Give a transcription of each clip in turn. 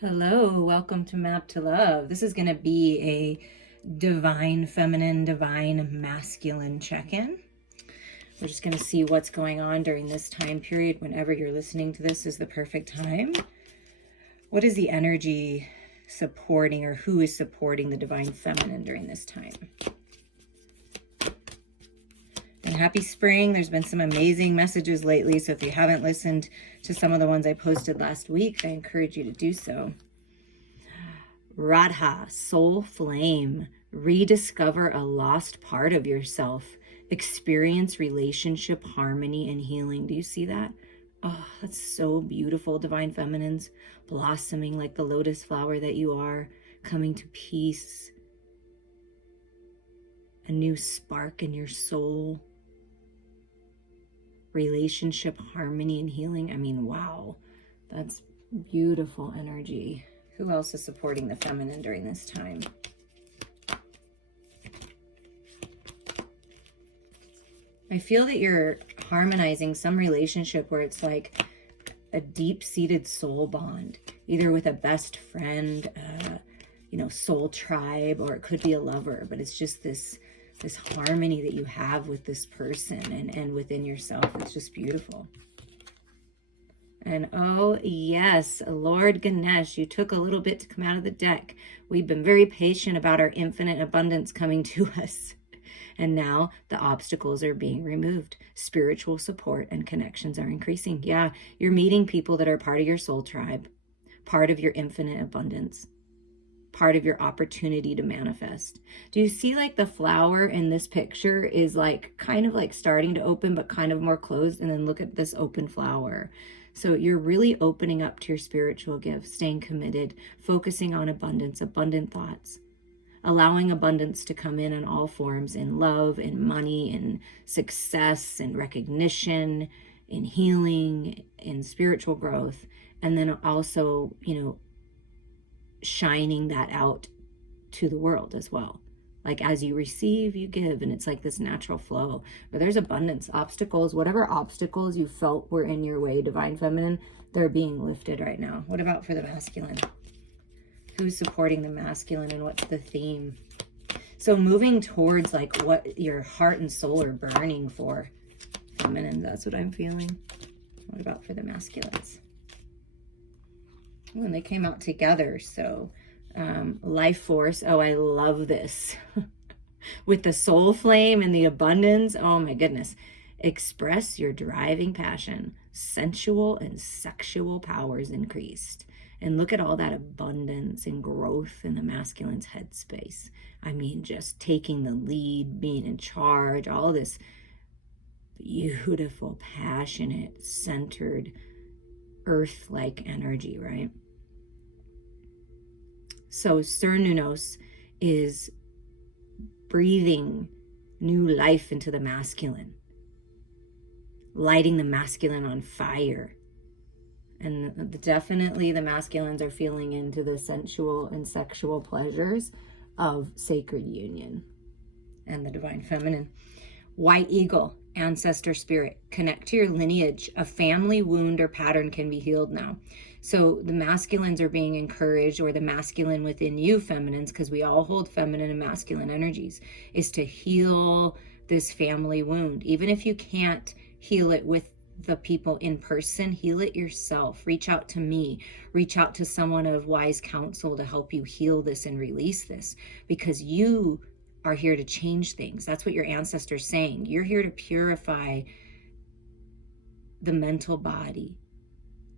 Hello, welcome to Map to Love. This is going to be a divine feminine, divine masculine check-in. We're just going to see what's going on during this time period. Whenever you're listening to this is the perfect time. What is the energy supporting, or who is supporting the divine feminine during this time? And happy spring. There's been some amazing messages lately, so if you haven't listened to some of the ones I posted last week, I encourage you to do so. Radha, soul flame, rediscover a lost part of yourself, experience relationship harmony and healing. Do you see that? Oh, that's so beautiful. Divine feminines blossoming like the lotus flower that you are, coming to peace, a new spark in your soul, relationship harmony and healing. I mean, wow, that's beautiful energy. Who else is supporting the feminine during this time? I feel that you're harmonizing some relationship where it's like a deep-seated soul bond, either with a best friend, soul tribe, or it could be a lover, but it's just this harmony that you have with this person and within yourself. It's just beautiful. And oh yes, Lord Ganesh, you took a little bit to come out of the deck. We've been very patient about our infinite abundance coming to us. And now the obstacles are being removed. Spiritual support and connections are increasing. Yeah, you're meeting people that are part of your soul tribe, part of your infinite abundance, part of your opportunity to manifest. Do you see like the flower in this picture is like kind of like starting to open, but kind of more closed? And then look at this open flower. So you're really opening up to your spiritual gifts, staying committed, focusing on abundance, abundant thoughts, allowing abundance to come in all forms, in love, in money, in success, in recognition, in healing, in spiritual growth. And then also, shining that out to the world as well. Like as you receive, you give, and it's like this natural flow. But there's abundance, obstacles, whatever obstacles you felt were in your way, divine feminine, they're being lifted right now. What about for the masculine? Who's supporting the masculine and what's the theme? So moving towards like what your heart and soul are burning for, feminine, that's what I'm feeling. What about for the masculines? When they came out together, so life force. Oh, I love this. With the soul flame and the abundance. Oh my goodness. Express your driving passion. Sensual and sexual powers increased. And look at all that abundance and growth in the masculine's headspace. I mean, just taking the lead, being in charge, all this beautiful, passionate, centered, earth-like energy, right? So Cernunnos is breathing new life into the masculine, lighting the masculine on fire. And definitely the masculines are feeling into the sensual and sexual pleasures of sacred union. And the divine feminine. White eagle, ancestor spirit, connect to your lineage. A family wound or pattern can be healed now. So the masculines are being encouraged, or the masculine within you, feminines, because we all hold feminine and masculine energies, is to heal this family wound. Even if you can't heal it with the people in person, heal it yourself. Reach out to me, reach out to someone of wise counsel to help you heal this and release this, because you are here to change things. That's what your ancestors saying. You're here to purify the mental body,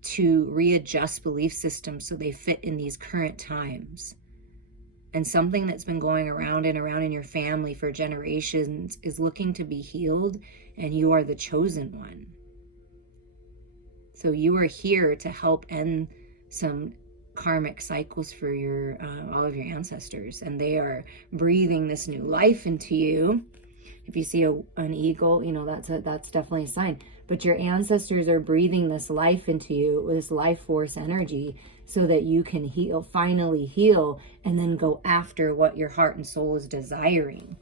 to readjust belief systems so they fit in these current times. And something that's been going around and around in your family for generations is looking to be healed, and you are the chosen one. So you are here to help end some karmic cycles for your all of your ancestors, and they are breathing this new life into you. If you see an eagle, that's definitely a sign. But your ancestors are breathing this life into you, this life force energy, so that you can heal, finally heal, and then go after what your heart and soul is desiring.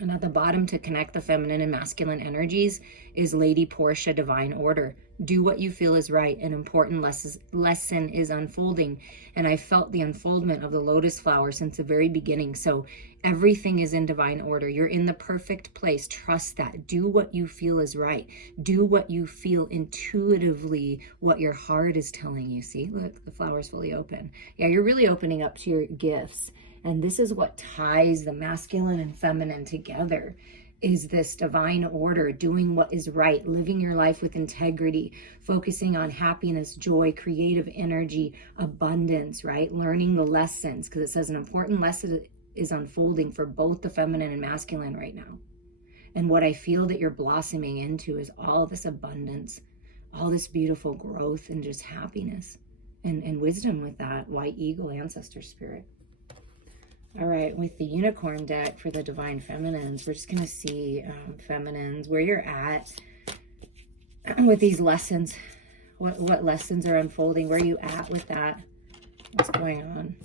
And at the bottom, to connect the feminine and masculine energies, is Lady Portia, Divine Order. Do what you feel is right. An important lesson is unfolding. And I felt the unfoldment of the lotus flower since the very beginning. So everything is in divine order. You're in the perfect place. Trust that. Do what you feel is right. Do what you feel intuitively, what your heart is telling you. See, look, the flower's fully open. Yeah, you're really opening up to your gifts. And this is what ties the masculine and feminine together, is this divine order, doing what is right, living your life with integrity, focusing on happiness, joy, creative energy, abundance, right? Learning the lessons, because it says an important lesson is unfolding for both the feminine and masculine right now. And what I feel that you're blossoming into is all this abundance, all this beautiful growth and just happiness and wisdom with that white eagle ancestor spirit. All right, with the unicorn deck for the divine feminines, we're just going to see feminines, where you're at with these lessons. What lessons are unfolding? Where are you at with that? What's going on?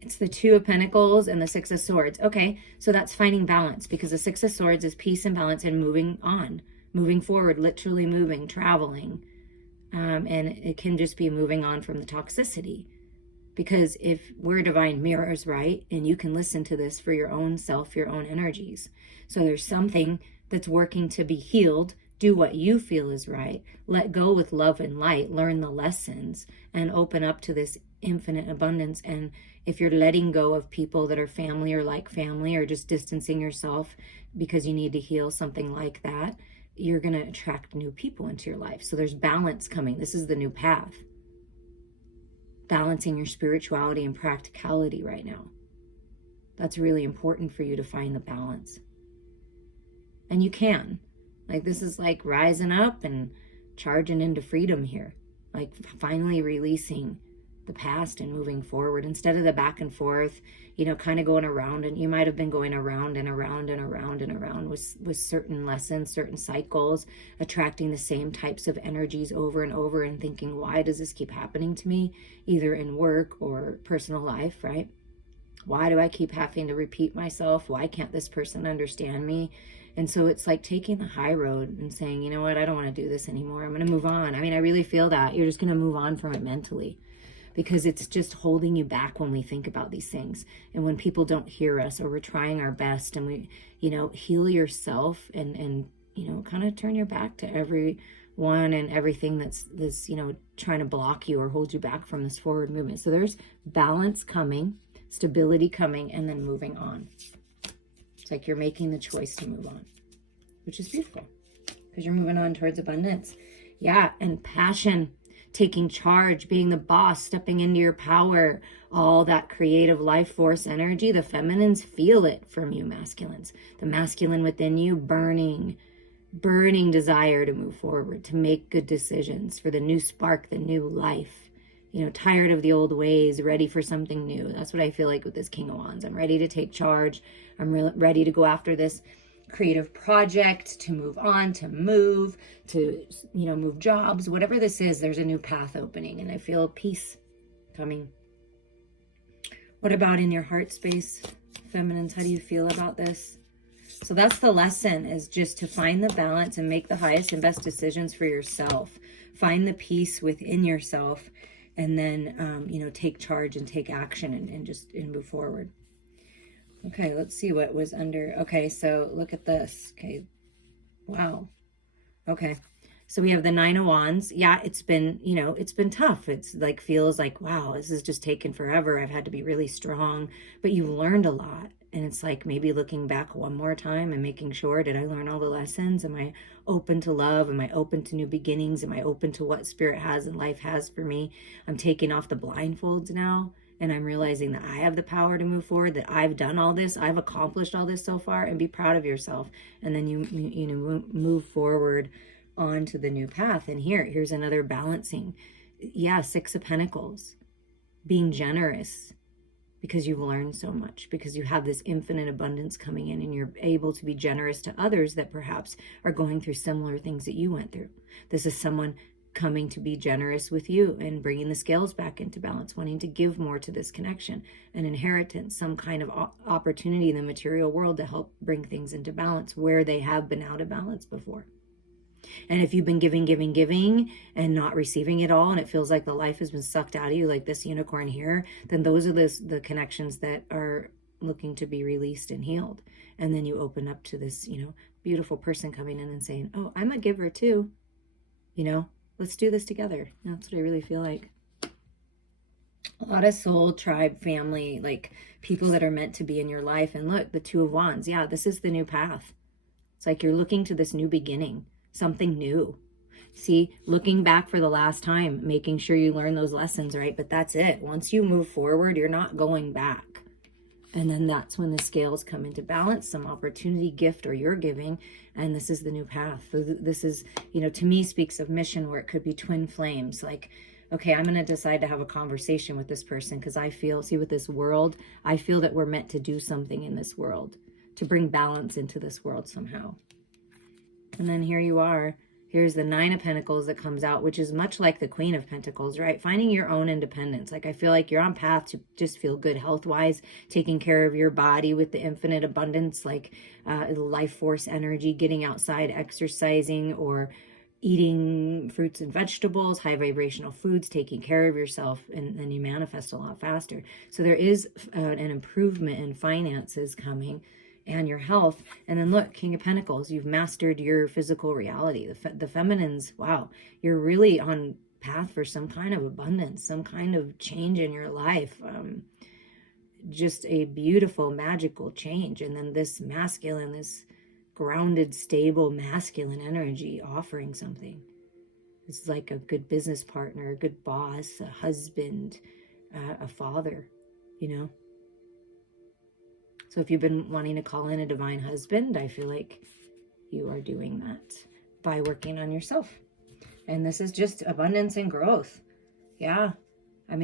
It's the Two of Pentacles and the Six of Swords. Okay, so that's finding balance, because the Six of Swords is peace and balance and moving on, moving forward, literally moving, traveling. And it can just be moving on from the toxicity. Because if we're divine mirrors, right, and you can listen to this for your own self, your own energies. So there's something that's working to be healed. Do what you feel is right. Let go with love and light. Learn the lessons and open up to this infinite abundance. And if you're letting go of people that are family or like family, or just distancing yourself because you need to heal something like that, you're going to attract new people into your life. So there's balance coming. This is the new path. Balancing your spirituality and practicality right now. That's really important for you to find the balance. And you can. Like, this is like rising up and charging into freedom here. Like, finally releasing the past and moving forward instead of the back and forth, you know, kind of going around. And you might have been going around and around and around and around with certain lessons, certain cycles, attracting the same types of energies over and over and thinking, why does this keep happening to me, either in work or personal life, right? Why do I keep having to repeat myself? Why can't this person understand me? And so it's like taking the high road and saying, you know what, I don't want to do this anymore. I'm going to move on. I mean, I really feel that you're just going to move on from it mentally, because it's just holding you back when we think about these things. And when people don't hear us, or we're trying our best, and we, you know, heal yourself and you know, kind of turn your back to everyone and everything that's, you know, trying to block you or hold you back from this forward movement. So there's balance coming, stability coming, and then moving on. It's like you're making the choice to move on, which is beautiful, because you're moving on towards abundance. Yeah, and passion, taking charge, being the boss, stepping into your power, all that creative life force energy. The feminines feel it from you masculines. The masculine within you, burning desire to move forward, to make good decisions for the new spark, the new life. You know, tired of the old ways, ready for something new. That's what I feel like with this King of Wands. I'm ready to take charge. I'm ready to go after this creative project, to move on, to move, to, you know, move jobs, whatever this is. There's a new path opening, and I feel peace coming. What about in your heart space, feminines? How do you feel about this? So that's the lesson, is just to find the balance and make the highest and best decisions for yourself. Find the peace within yourself, and then, you know, take charge and take action and move forward. Okay, let's see what was under. Okay, so look at this. Okay, wow. Okay, so we have the Nine of Wands. Yeah, it's been, you know, it's been tough. It's like, feels like, wow, this is just taking forever. I've had to be really strong, but you've learned a lot. And it's like maybe looking back one more time and making sure, did I learn all the lessons? Am I open to love? Am I open to new beginnings? Am I open to what spirit has and life has for me? I'm taking off the blindfolds now, and I'm realizing that I have the power to move forward, that I've done all this, I've accomplished all this so far, and be proud of yourself. And then you know, move forward onto the new path. And here's another balancing. Yeah, Six of Pentacles, being generous, because you've learned so much, because you have this infinite abundance coming in, and you're able to be generous to others that perhaps are going through similar things that you went through. This is someone coming to be generous with you and bringing the scales back into balance, wanting to give more to this connection, an inheritance, some kind of opportunity in the material world to help bring things into balance where they have been out of balance before. And if you've been giving and not receiving it all, and it feels like the life has been sucked out of you, like this unicorn here, then those are the connections that are looking to be released and healed. And then you open up to this, beautiful person coming in and saying, oh, I'm a giver too. Let's do this together. That's what I really feel like. A lot of soul, tribe, family, like people that are meant to be in your life. And look, the Two of Wands. Yeah, this is the new path. It's like you're looking to this new beginning, something new. See, looking back for the last time, making sure you learn those lessons, right? But that's it. Once you move forward, you're not going back. And then that's when the scales come into balance, some opportunity, gift, or you're giving. And this is the new path. So this is, to me speaks of mission, where it could be twin flames. Like, okay, I'm going to decide to have a conversation with this person because I feel, with this world, I feel that we're meant to do something in this world, to bring balance into this world somehow. And then here you are. Here's the Nine of Pentacles that comes out, which is much like the Queen of Pentacles, right? Finding your own independence. Like, I feel like you're on path to just feel good health-wise, taking care of your body with the infinite abundance, like life force energy, getting outside, exercising, or eating fruits and vegetables, high vibrational foods, taking care of yourself, and then you manifest a lot faster. So there is an improvement in finances coming, and your health. And then look, King of Pentacles, you've mastered your physical reality. The feminines, wow, you're really on path for some kind of abundance, some kind of change in your life. Just a beautiful, magical change. And then this masculine, this grounded, stable, masculine energy offering something. This is like a good business partner, a good boss, a husband, a father, So if you've been wanting to call in a divine husband, I feel like you are doing that by working on yourself. And this is just abundance and growth. Yeah.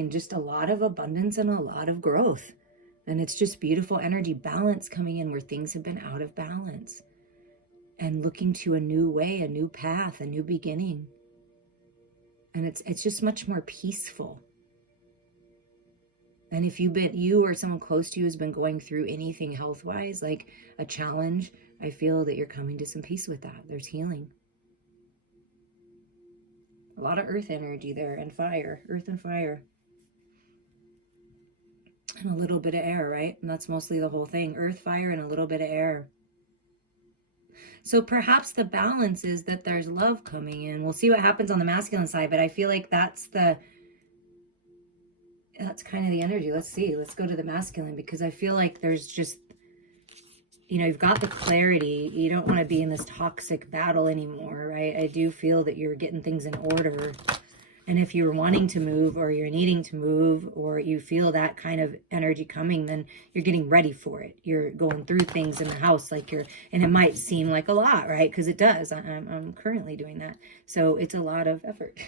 Just a lot of abundance and a lot of growth. And it's just beautiful energy balance coming in where things have been out of balance. And looking to a new way, a new path, a new beginning. And it's just much more peaceful. And if you or someone close to you has been going through anything health-wise, like a challenge, I feel that you're coming to some peace with that. There's healing. A lot of earth energy there, and fire, earth and fire. And a little bit of air, right? And that's mostly the whole thing. Earth, fire, and a little bit of air. So perhaps the balance is that there's love coming in. We'll see what happens on the masculine side, but I feel like that's kind of the energy. Let's see. Let's go to the masculine, because I feel like there's just, you've got the clarity. You don't want to be in this toxic battle anymore, right? I do feel that you're getting things in order. And if you're wanting to move, or you're needing to move, or you feel that kind of energy coming, then you're getting ready for it. You're going through things in the house and it might seem like a lot, right? Because it does. I'm currently doing that. So it's a lot of effort,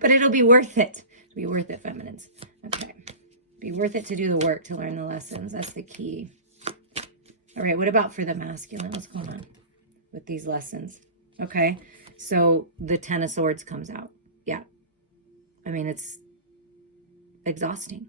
but it'll be worth it. Be worth it, feminines. Okay. Be worth it to do the work, to learn the lessons. That's the key. All right. What about for the masculine? What's going on with these lessons? Okay. So the Ten of Swords comes out. Yeah. It's exhausting.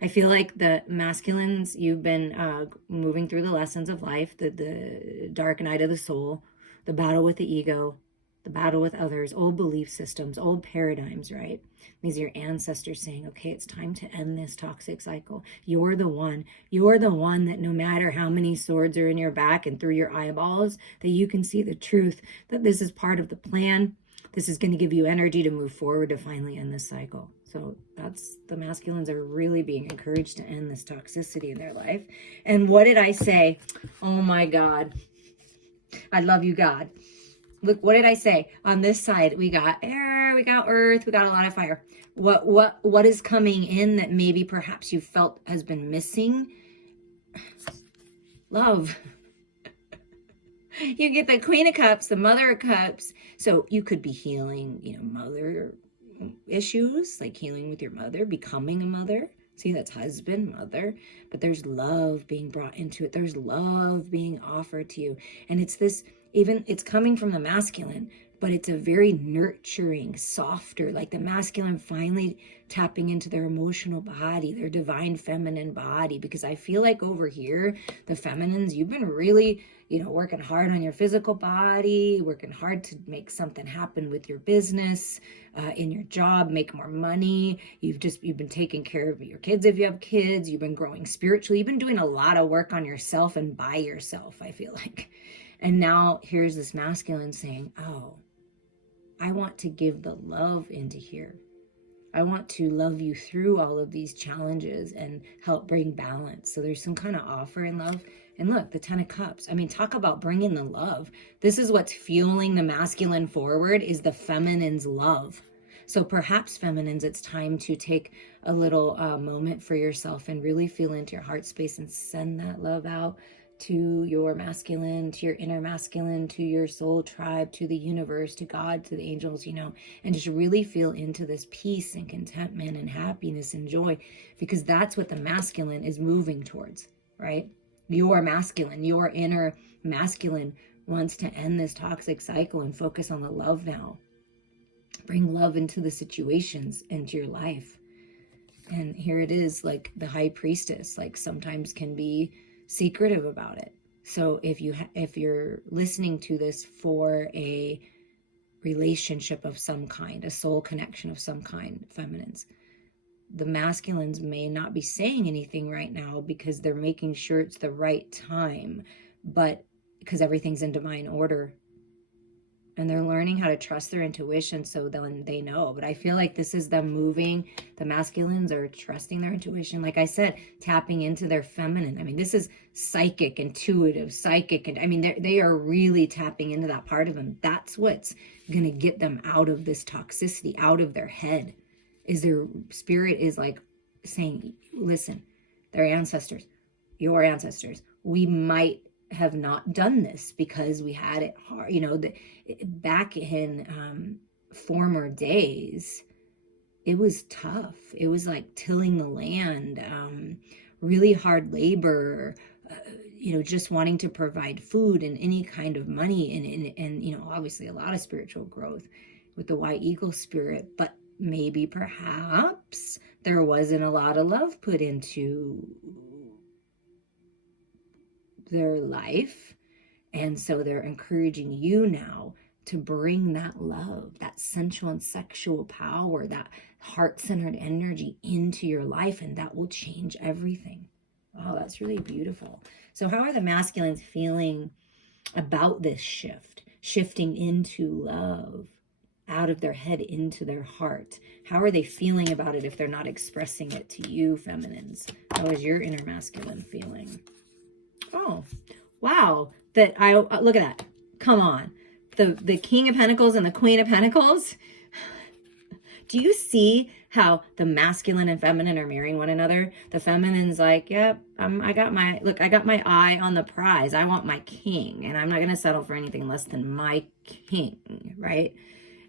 I feel like the masculines, you've been moving through the lessons of life, the dark night of the soul, the battle with the ego, the battle with others, old belief systems, old paradigms, right? These are your ancestors saying, okay, it's time to end this toxic cycle. You're the one that no matter how many swords are in your back and through your eyeballs, that you can see the truth, that this is part of the plan. This is going to give you energy to move forward, to finally end this cycle. So that's, the masculines are really being encouraged to end this toxicity in their life. And what did I say? Oh my God. I love you, God. Look, what did I say? On this side, we got air, we got earth, we got a lot of fire. What is coming in that maybe perhaps you felt has been missing? Love. You get the Queen of Cups, the Mother of Cups. So you could be healing, mother issues, like healing with your mother, becoming a mother. See, that's husband, mother, but there's love being brought into it. There's love being offered to you. And it's this, even it's coming from the masculine, but it's a very nurturing, softer, like the masculine finally tapping into their emotional body, their divine feminine body. Because I feel like over here, the feminines, you've been really, working hard on your physical body, working hard to make something happen with your business, in your job, make more money. You've been taking care of your kids if you have kids. You've been growing spiritually. You've been doing a lot of work on yourself and by yourself, I feel like. And now here's this masculine saying, oh, I want to give the love into here. I want to love you through all of these challenges and help bring balance. So there's some kind of offer in love. And look, the 10 of Cups. I mean, talk about bringing the love. This is what's fueling the masculine forward, is the feminine's love. So perhaps feminines, it's time to take a little moment for yourself and really feel into your heart space and send that love out to your masculine, to your inner masculine, to your soul tribe, to the universe, to God, to the angels, and just really feel into this peace and contentment and happiness and joy, because that's what the masculine is moving towards, right? Your masculine, your inner masculine wants to end this toxic cycle and focus on the love now. Bring love into the situations, into your life. And here it is, like the high priestess, like sometimes can be secretive about it. So if you're listening to this for a relationship of some kind, a soul connection of some kind, feminines, the masculines may not be saying anything right now because they're making sure it's the right time, but because everything's in divine order. And they're learning how to trust their intuition, so then they know. But I feel like this is them moving. The masculines are trusting their intuition. Like I said, tapping into their feminine. I mean, this is psychic, intuitive, psychic. And I mean, they are really tapping into that part of them. That's what's going to get them out of this toxicity, out of their head, is their spirit is like saying, listen, their ancestors, your ancestors, we might have not done this because we had it hard, back in former days, it was tough. It was like tilling the land, really hard labor, just wanting to provide food and any kind of money, and obviously a lot of spiritual growth with the white eagle spirit, but maybe perhaps there wasn't a lot of love put into their life. And so they're encouraging you now to bring that love, that sensual and sexual power, that heart-centered energy into your life, and that will change everything. Oh, that's really beautiful. So how are the masculines feeling about this shifting into love, out of their head into their heart? How are they feeling about it if they're not expressing it to you, feminines? How is your inner masculine feeling? Oh, wow. Look at that. Come on. The King of Pentacles and the Queen of Pentacles. Do you see how the masculine and feminine are mirroring one another? The feminine's like, yep, I got my eye on the prize. I want my king, and I'm not going to settle for anything less than my king, right?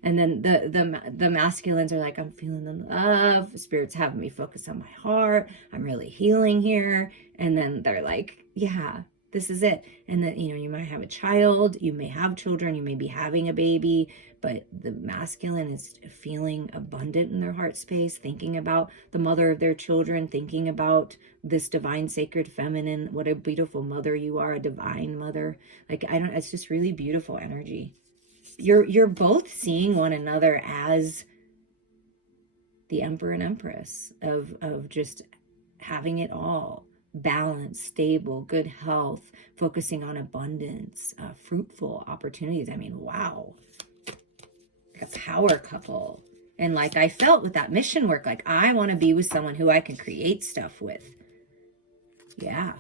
And then the masculines are like, I'm feeling the love. Spirit's having me focus on my heart. I'm really healing here. And then they're like, yeah, this is it. And then, you might have a child, you may have children, you may be having a baby, but the masculine is feeling abundant in their heart space, thinking about the mother of their children, thinking about this divine, sacred feminine. What a beautiful mother you are, a divine mother. It's just really beautiful energy. You're both seeing one another as the Emperor and Empress of just having it all. Balance, stable, good health, focusing on abundance, fruitful opportunities. I mean, wow. A power couple. And like I felt with that mission work, like I want to be with someone who I can create stuff with. Yeah.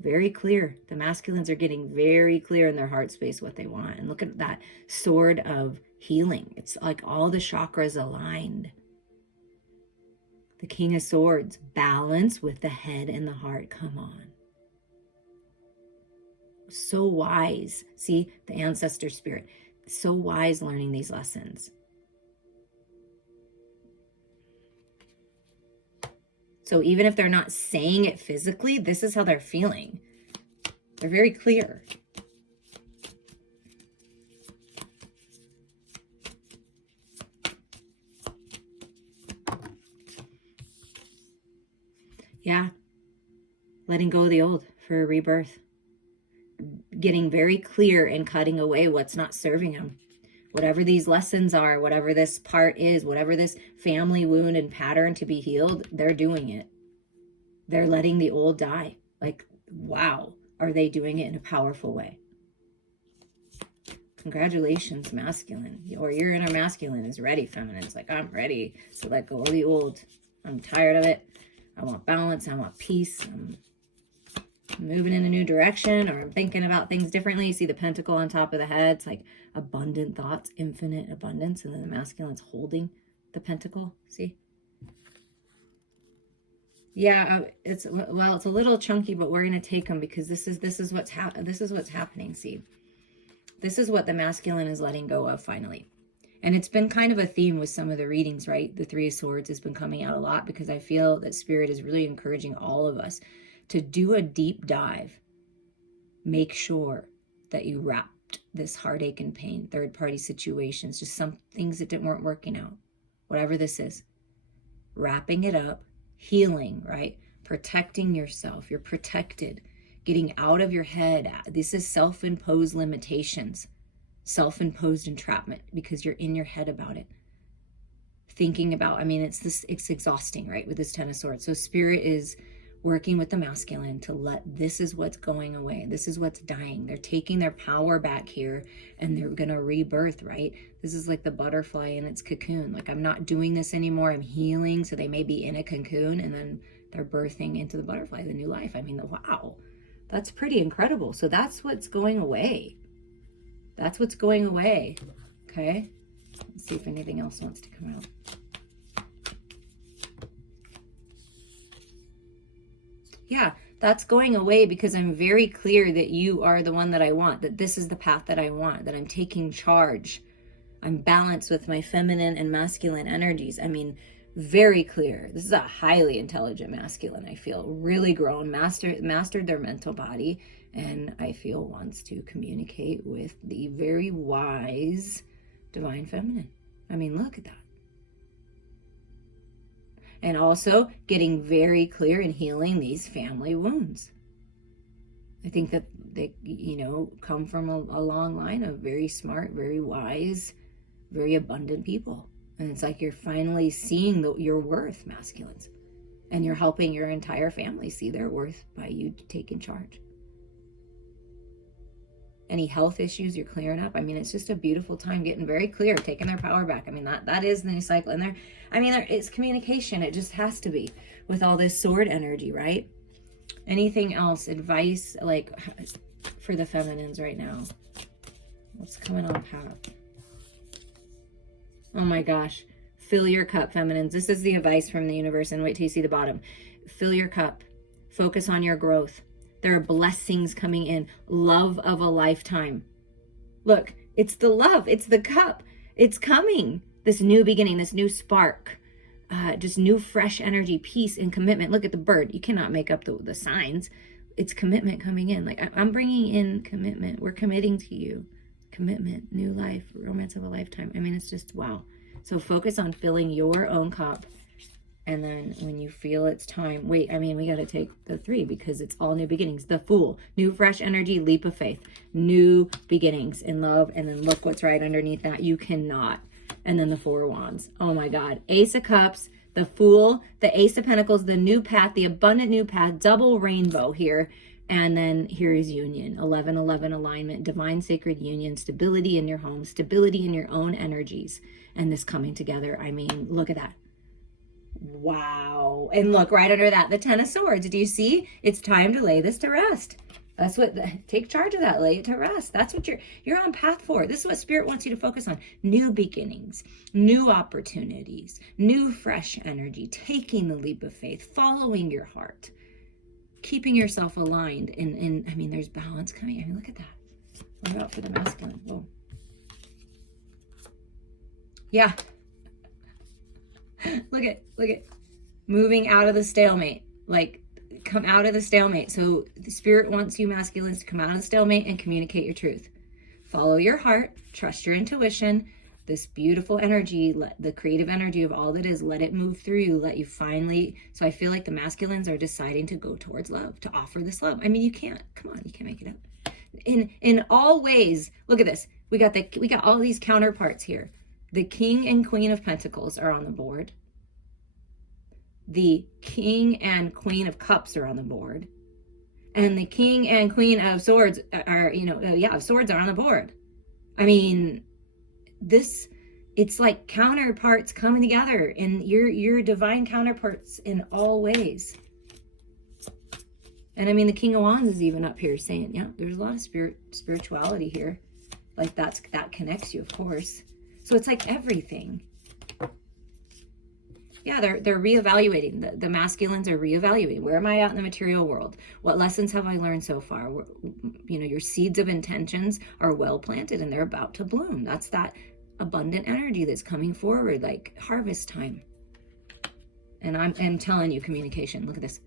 Very clear. The masculines are getting very clear in their heart space what they want. And look at that sword of healing. It's like all the chakras aligned. The King of Swords, balance with the head and the heart. Come on. So wise. See, the ancestor spirit. So wise learning these lessons. So even if they're not saying it physically, this is how they're feeling. They're very clear. Yeah. Letting go of the old for a rebirth. Getting very clear and cutting away what's not serving them. Whatever these lessons are, whatever this part is, whatever this family wound and pattern to be healed, they're doing it. They're letting the old die. Like, wow, are they doing it in a powerful way? Congratulations, masculine. Or your inner masculine is ready, feminine. It's like, I'm ready to let go of the old. I'm tired of it. I want balance. I want peace. I'm moving in a new direction, or I'm thinking about things differently. You see the pentacle on top of the head. It's like abundant thoughts, infinite abundance. And then the masculine's holding the pentacle. See? Yeah, it's a little chunky, but we're going to take them because this is what's happening. See? This is what the masculine is letting go of finally. And it's been kind of a theme with some of the readings, right? The Three of Swords has been coming out a lot because I feel that Spirit is really encouraging all of us to do a deep dive. Make sure that you wrapped this heartache and pain, third-party situations, just some things that weren't working out, whatever this is. Wrapping it up, healing, right? Protecting yourself. You're protected. Getting out of your head. This is self-imposed limitations, self-imposed entrapment because you're in your head about it. Thinking about, it's exhausting, right? With this Ten of Swords. So Spirit is working with the masculine to this is what's going away. This is what's dying. They're taking their power back here and they're going to rebirth, right? This is like the butterfly in its cocoon. Like, I'm not doing this anymore. I'm healing. So they may be in a cocoon and then they're birthing into the butterfly, the new life. Wow. That's pretty incredible. So that's what's going away. That's what's going away. Okay. Let's see if anything else wants to come out. Yeah, that's going away because I'm very clear that you are the one that I want, that this is the path that I want, that I'm taking charge. I'm balanced with my feminine and masculine energies. Very clear. This is a highly intelligent masculine, I feel. Really grown, mastered their mental body, and I feel wants to communicate with the very wise divine feminine. Look at that. And also getting very clear and healing these family wounds. I think that they, come from a long line of very smart, very wise, very abundant people. And it's like you're finally seeing your worth, masculines. And you're helping your entire family see their worth by you taking charge. Any health issues you're clearing up. It's just a beautiful time, getting very clear, taking their power back. That is the new cycle. And it's communication. It just has to be with all this sword energy, right? Anything else? Advice, like, for the feminines right now? What's coming on path? Oh my gosh. Fill your cup, feminines. This is the advice from the universe. And wait till you see the bottom. Fill your cup. Focus on your growth. There are blessings coming in. Love of a lifetime. Look, it's the love. It's the cup. It's coming. This new beginning, this new spark. Just new fresh energy, peace, and commitment. Look at the bird. You cannot make up the signs. It's commitment coming in. Like, I'm bringing in commitment. We're committing to you. Commitment, new life, romance of a lifetime. It's just wow. So focus on filling your own cup. And then when you feel it's time, we got to take the 3 because it's all new beginnings. The Fool, new fresh energy, leap of faith, new beginnings in love. And then look what's right underneath that. You cannot. And then the 4 Wands. Oh my God. Ace of Cups, the Fool, the Ace of Pentacles, the new path, the abundant new path, double rainbow here. And then here is union, 11-11 alignment, divine sacred union, stability in your home, stability in your own energies, and this coming together. Look at that. Wow. And look right under that, the 10 of Swords. Do you see? It's time to lay this to rest. That's what, take charge of that, lay it to rest. That's what you're on path for. This is what Spirit wants you to focus on. New beginnings, new opportunities, new fresh energy, taking the leap of faith, following your heart, keeping yourself aligned. And there's balance coming. Look at that. What about for the masculine? Whoa. Yeah. Look at moving out of the stalemate. Like, come out of the stalemate. So the Spirit wants you masculines to come out of the stalemate and communicate your truth. Follow your heart, trust your intuition, this beautiful energy, the creative energy of all that is, let it move through you, let you finally. So I feel like the masculines are deciding to go towards love, to offer this love. I mean, you can't, come on, you can't make it up. In all ways, look at this. We got all these counterparts here. The King and Queen of Pentacles are on the board. The King and Queen of Cups are on the board. And the King and Queen of Swords are, of Swords are on the board. I mean, it's like counterparts coming together, and your divine counterparts in all ways. And I mean, the King of Wands is even up here saying, yeah, there's a lot of spirituality here. Like that connects you, of course. So it's like everything. Yeah, they're reevaluating. The masculines are reevaluating. Where am I at in the material world? What lessons have I learned so far? Your seeds of intentions are well planted and they're about to bloom. That's that abundant energy that's coming forward, like harvest time. And I'm telling you, communication. Look at this.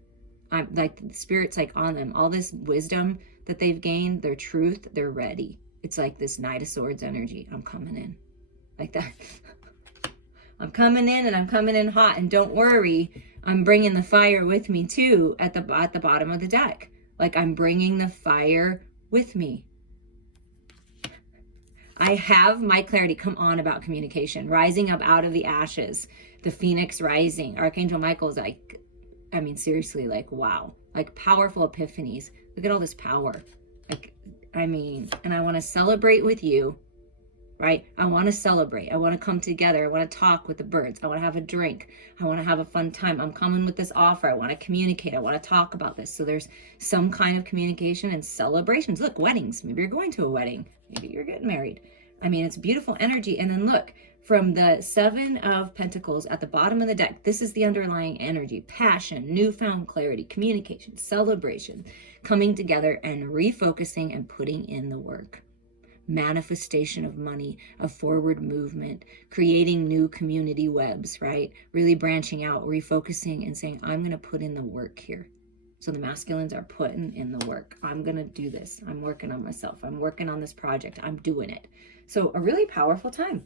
I'm like, the Spirit's like on them. All this wisdom that they've gained, their truth, they're ready. It's like this Knight of Swords energy. I'm coming in like that. I'm coming in, and I'm coming in hot, and don't worry, I'm bringing the fire with me too at the bottom of the deck. Like, I'm bringing the fire with me. I have my clarity. Come on about communication. Rising up out of the ashes. The Phoenix rising. Archangel Michael's like, I mean, seriously, like, wow. Like, powerful epiphanies. Look at all this power. Like, I mean, and I want to celebrate with you. Right? I want to celebrate. I want to come together. I want to talk with the birds. I want to have a drink. I want to have a fun time. I'm coming with this offer. I want to communicate. I want to talk about this. So there's some kind of communication and celebrations. Look, weddings. Maybe you're going to a wedding. Maybe you're getting married. I mean, it's beautiful energy. And then look, from the Seven of Pentacles at the bottom of the deck, this is the underlying energy: passion, newfound clarity, communication, celebration, coming together and refocusing and putting in the work. Manifestation of money, of forward movement, creating new community webs, right? Really branching out, refocusing and saying, I'm going to put in the work here. So the masculines are putting in the work. I'm going to do this. I'm working on myself. I'm working on this project. I'm doing it. So a really powerful time.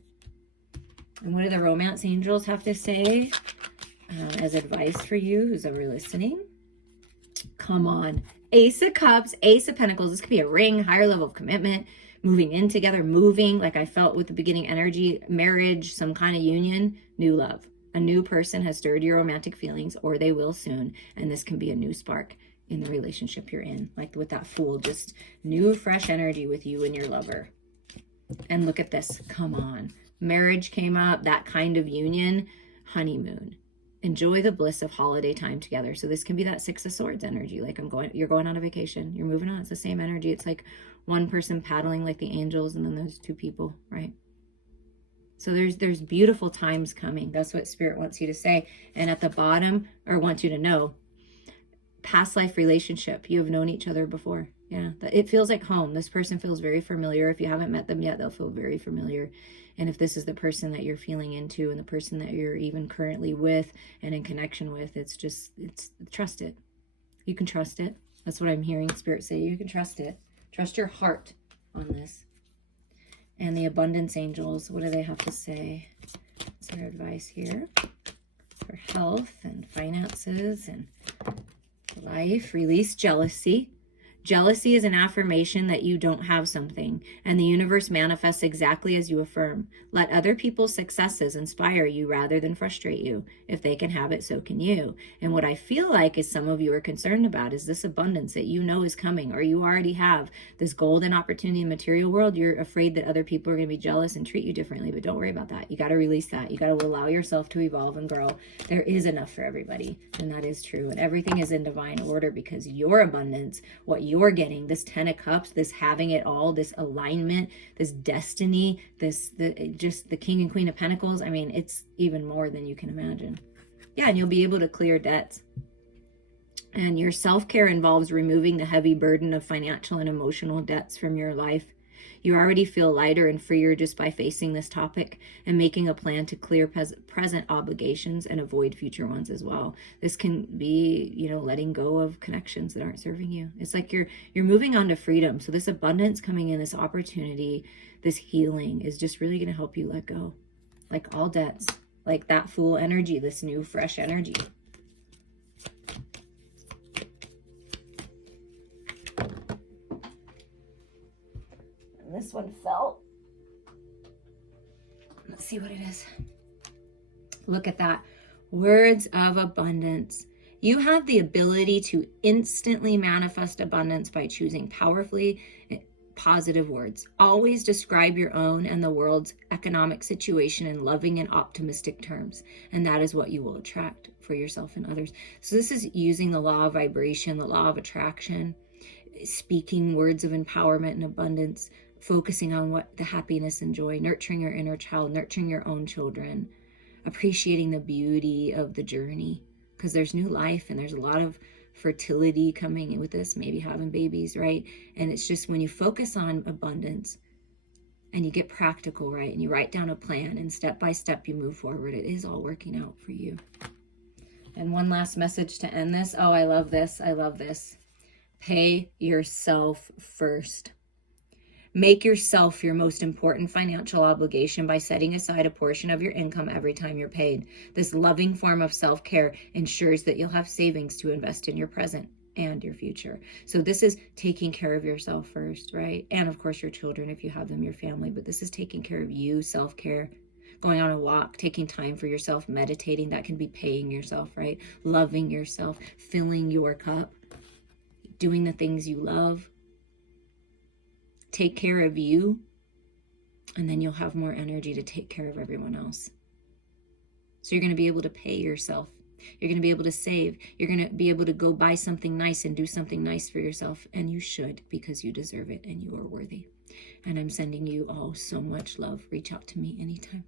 And what do the romance angels have to say as advice for you who's ever listening? Come on. Ace of Cups, Ace of Pentacles. This could be a ring, higher level of commitment, moving in together, moving like I felt with the beginning energy, marriage, some kind of union, new love. A new person has stirred your romantic feelings, or they will soon. And this can be a new spark in the relationship you're in. Like with that Fool, just new, fresh energy with you and your lover. And look at this. Come on. Marriage came up, that kind of union, honeymoon. Enjoy the bliss of holiday time together. So this can be that Six of Swords energy. Like you're going on a vacation. You're moving on. It's the same energy. It's like one person paddling like the angels, and then those two people, right? So there's beautiful times coming. That's what Spirit wants you to say. And at the bottom, or wants you to know, past life relationship. You have known each other before. Yeah, it feels like home. This person feels very familiar. If you haven't met them yet, they'll feel very familiar. And if this is the person that you're feeling into and the person that you're even currently with and in connection with, it's trust it. You can trust it. That's what I'm hearing Spirit say. You can trust it. Trust your heart on this. And the abundance angels, what do they have to say? What's their advice here? For health and finances and life. Release jealousy. Jealousy is an affirmation that you don't have something, and the universe manifests exactly as you affirm. Let other people's successes inspire you rather than frustrate you. If they can have it, so can you. And what I feel like is some of you are concerned about is this abundance that you know is coming, or you already have this golden opportunity in the material world. You're afraid that other people are going to be jealous and treat you differently, but don't worry about that. You got to release that. You got to allow yourself to evolve and grow. There is enough for everybody, and that is true. And everything is in divine order because your abundance, what you're getting, this 10 of Cups, this having it all, this alignment, this destiny, just the King and Queen of Pentacles. I mean, it's even more than you can imagine. Yeah, and you'll be able to clear debts. And your self-care involves removing the heavy burden of financial and emotional debts from your life. You already feel lighter and freer just by facing this topic and making a plan to clear present obligations and avoid future ones as well. This can be, you know, letting go of connections that aren't serving you. It's like you're moving on to freedom. So this abundance coming in, this opportunity, this healing is just really going to help you let go. Like all debts, like that Fool energy, this new fresh energy. This one fell. Let's see what it is. Look at that. Words of abundance. You have the ability to instantly manifest abundance by choosing powerfully positive words. Always describe your own and the world's economic situation in loving and optimistic terms. And that is what you will attract for yourself and others. So this is using the law of vibration, the law of attraction, speaking words of empowerment and abundance, focusing on what the happiness and joy, nurturing your inner child, nurturing your own children, appreciating the beauty of the journey, because there's new life and there's a lot of fertility coming in with this, maybe having babies, right? And it's just when you focus on abundance and you get practical, right? And you write down a plan and step by step you move forward, it is all working out for you. And one last message to end this. Oh, I love this. I love this. Pay yourself first. Make yourself your most important financial obligation by setting aside a portion of your income every time you're paid. This loving form of self-care ensures that you'll have savings to invest in your present and your future. So this is taking care of yourself first, right? And of course your children, if you have them, your family, but this is taking care of you, self-care, going on a walk, taking time for yourself, meditating. That can be paying yourself, right? Loving yourself, filling your cup, doing the things you love. Take care of you, and then you'll have more energy to take care of everyone else. So you're going to be able to pay yourself. You're going to be able to save. You're going to be able to go buy something nice and do something nice for yourself. And you should, because you deserve it and you are worthy. And I'm sending you all so much love. Reach out to me anytime.